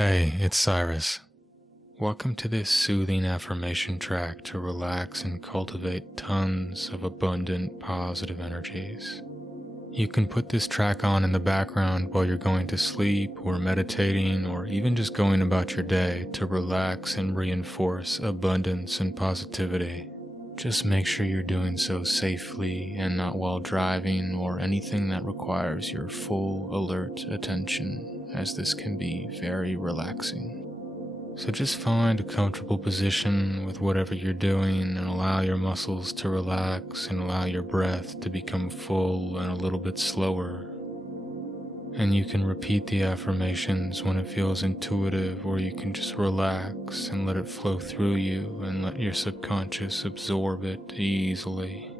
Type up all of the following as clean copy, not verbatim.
Hey, it's Cyrus. Welcome to this soothing affirmation track to relax and cultivate tons of abundant positive energies. You can put this track on in the background while you're going to sleep or meditating or even just going about your day to relax and reinforce abundance and positivity. Just make sure you're doing so safely and not while driving or anything that requires your full alert attention, as this can be very relaxing. So just find a comfortable position with whatever you're doing and allow your muscles to relax and allow your breath to become full and a little bit slower. And you can repeat the affirmations when it feels intuitive, or you can just relax and let it flow through you and let your subconscious absorb it easily.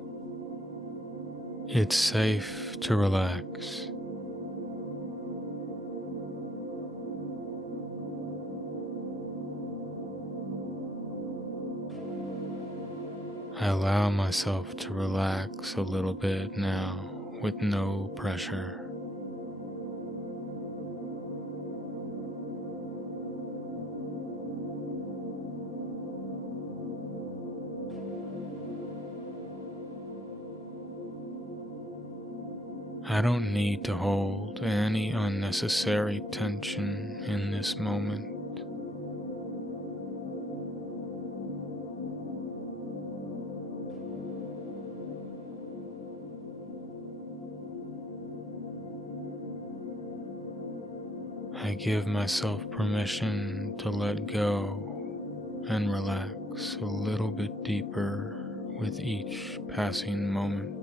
It's safe to relax. I allow myself to relax a little bit now with no pressure. I don't need to hold any unnecessary tension in this moment. I give myself permission to let go and relax a little bit deeper with each passing moment.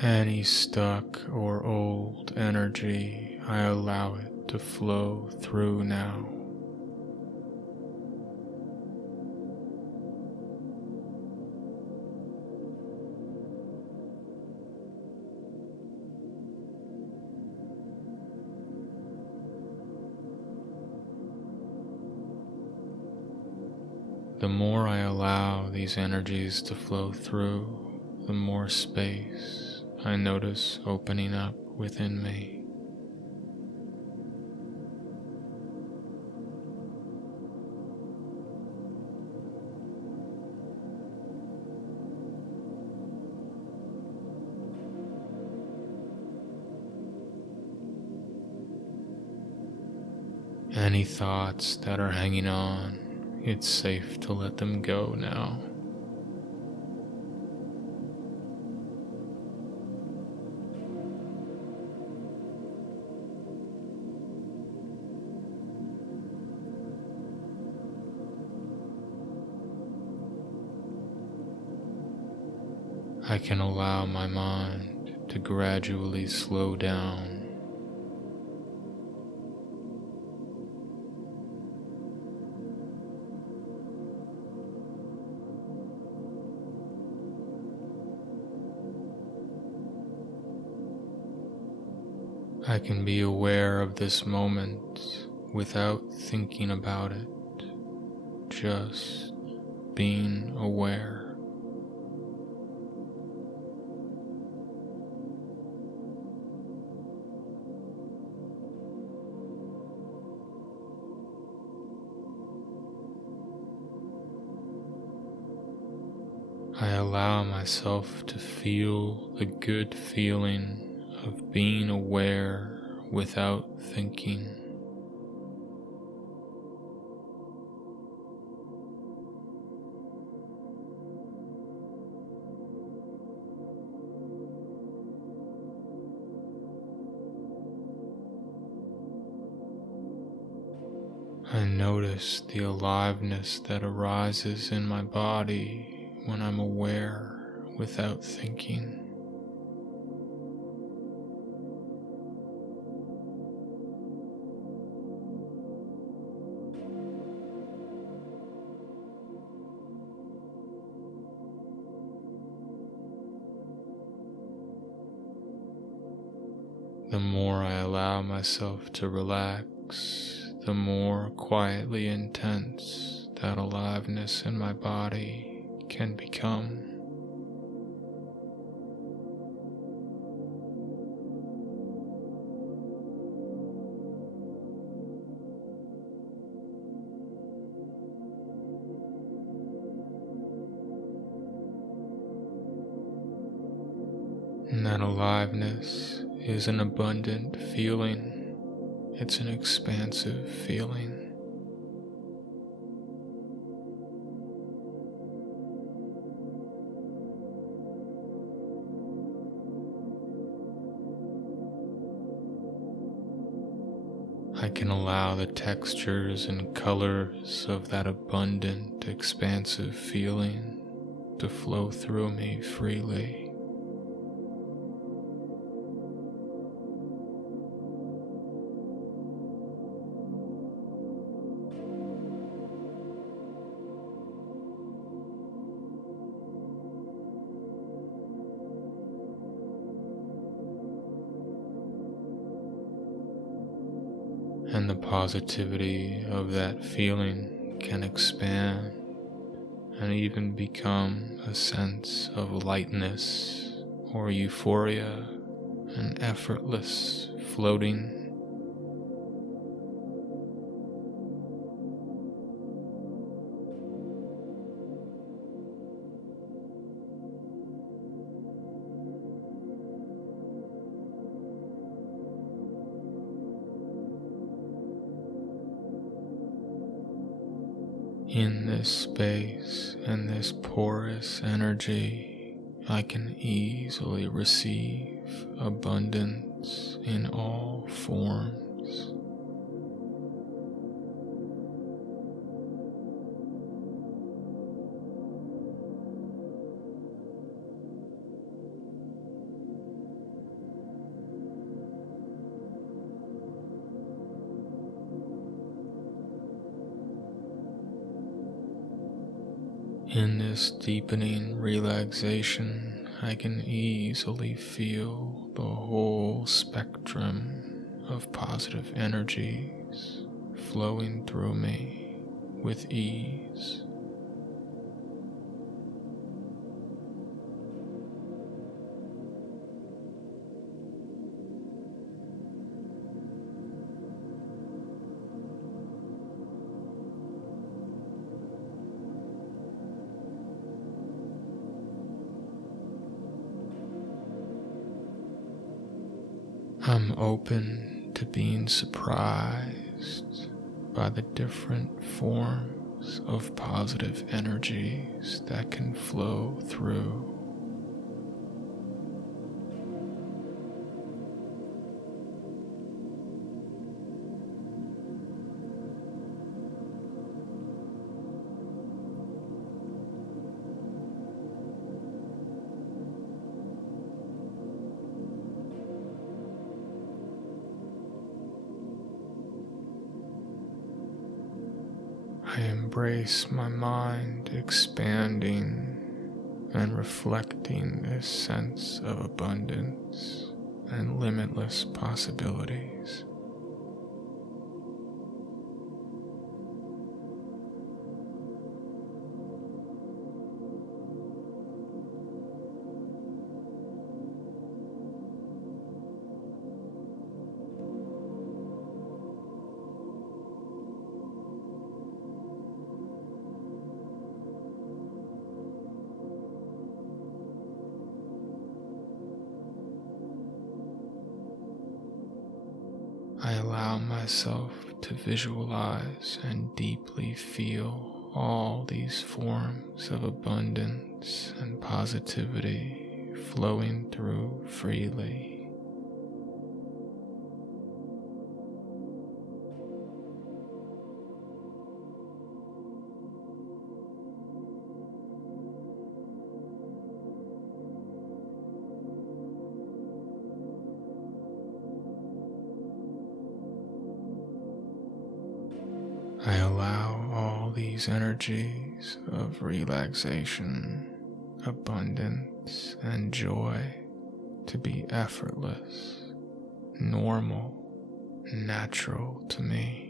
Any stuck or old energy, I allow it to flow through now. The more I allow these energies to flow through, the more space I notice opening up within me. Any thoughts that are hanging on, it's safe to let them go now. I can allow my mind to gradually slow down. I can be aware of this moment without thinking about it, just being aware. I allow myself to feel the good feeling of being aware without thinking. I notice the aliveness that arises in my body when I'm aware without thinking. The more I allow myself to relax, the more quietly intense that aliveness in my body can become. And that aliveness is an abundant feeling. It's an expansive feeling. I can allow the textures and colors of that abundant, expansive feeling to flow through me freely. And the positivity of that feeling can expand and even become a sense of lightness or euphoria and effortless floating. In this space and this porous energy, I can easily receive abundance in all forms. In this deepening relaxation, I can easily feel the whole spectrum of positive energies flowing through me with ease. I'm open to being surprised by the different forms of positive energies that can flow through. I embrace my mind expanding and reflecting this sense of abundance and limitless possibilities. I allow myself to visualize and deeply feel all these forms of abundance and positivity flowing through freely. I allow all these energies of relaxation, abundance, and joy to be effortless normal, natural to me.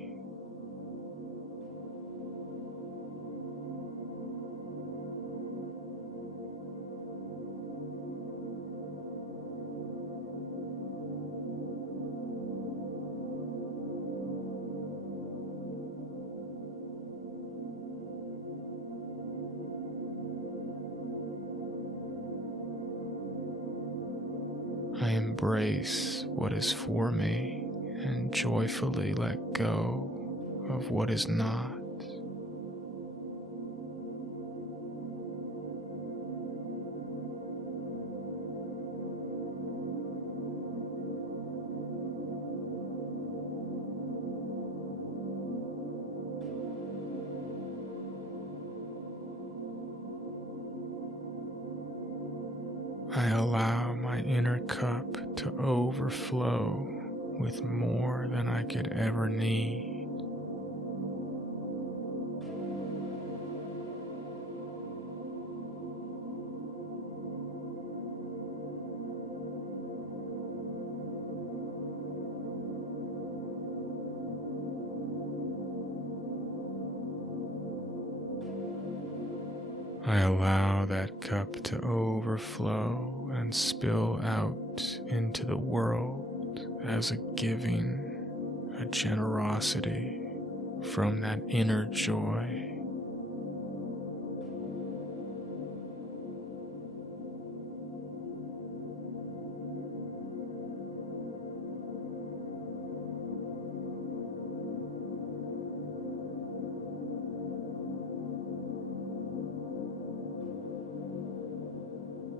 I embrace what is for me and joyfully let go of what is not. I allow my inner cup to overflow with more than I could ever need. I allow that cup to overflow and spill out into the world as a giving, a generosity from that inner joy.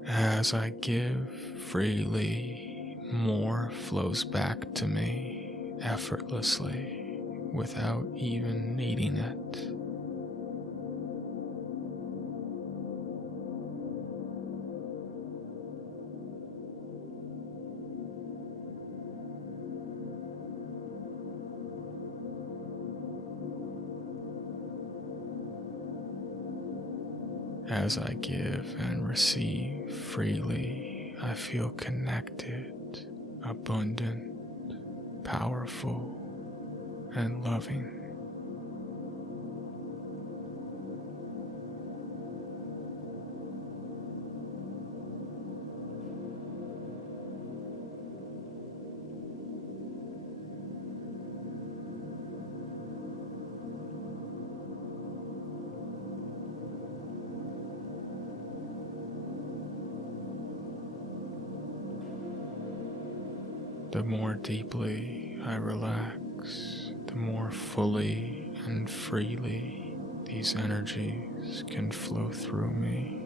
As I give freely, more flows back to me effortlessly without even needing it. As I give and receive freely, I feel connected, abundant, powerful, and loving. The more deeply I relax, the more fully and freely these energies can flow through me.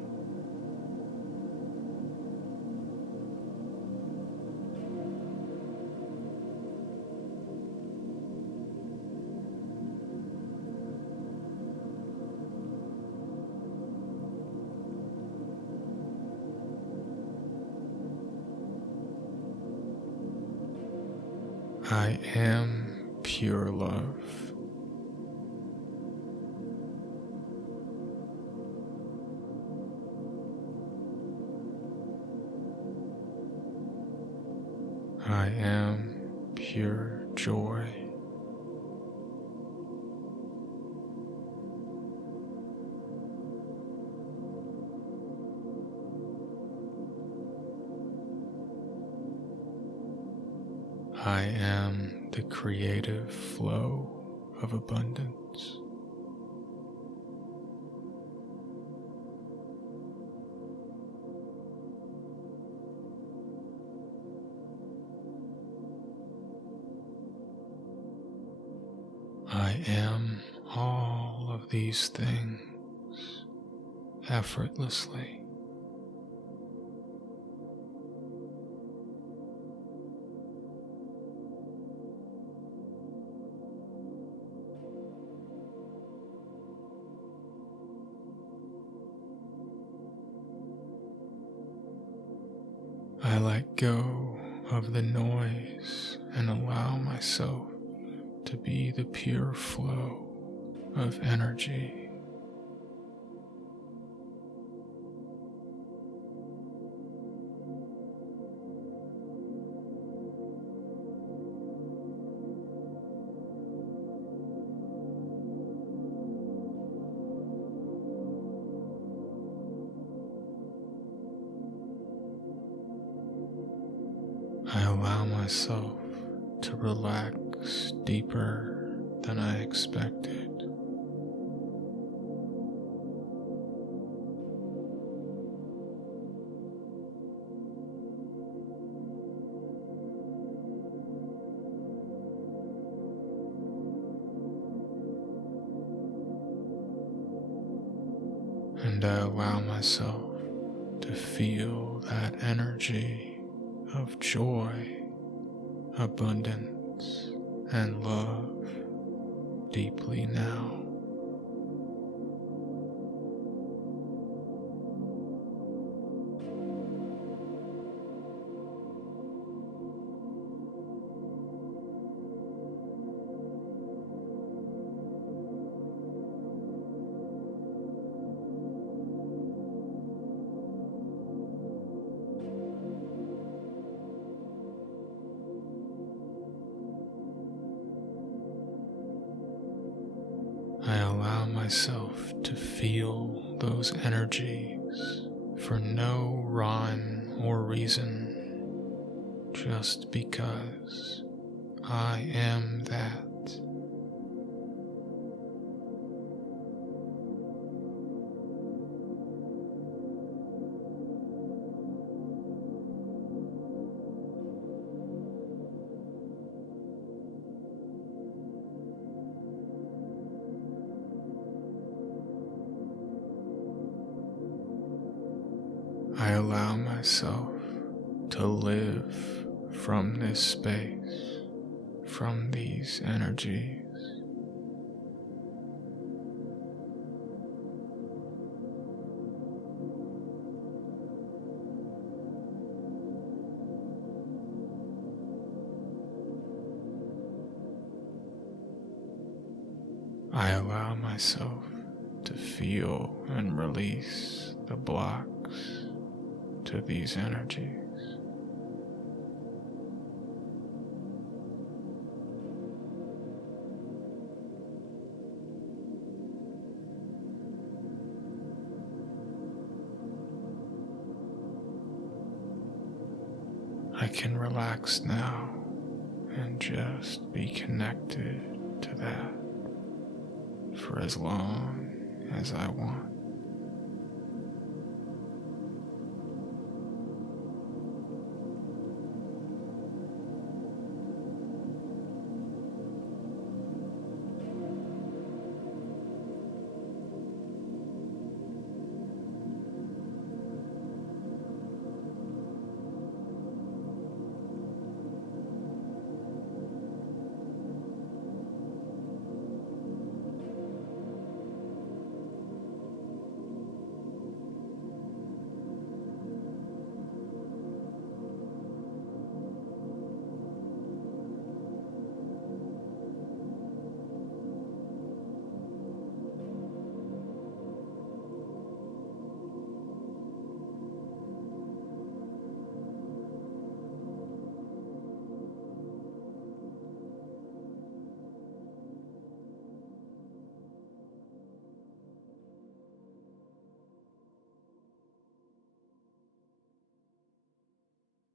I am pure love. I am pure joy. I am the creative flow of abundance. I am all of these things effortlessly. I let go of the noise and allow myself to be the pure flow of energy. allow myself to relax deeper than I expected. And I allow myself to feel that energy of joy, abundance, and love deeply now. I allow myself to feel those energies for no rhyme or reason, just because I am that. I allow myself to live from this space, from these energies. I allow myself to feel and release the blocks to these energies. I can relax now and just be connected to that for as long as I want.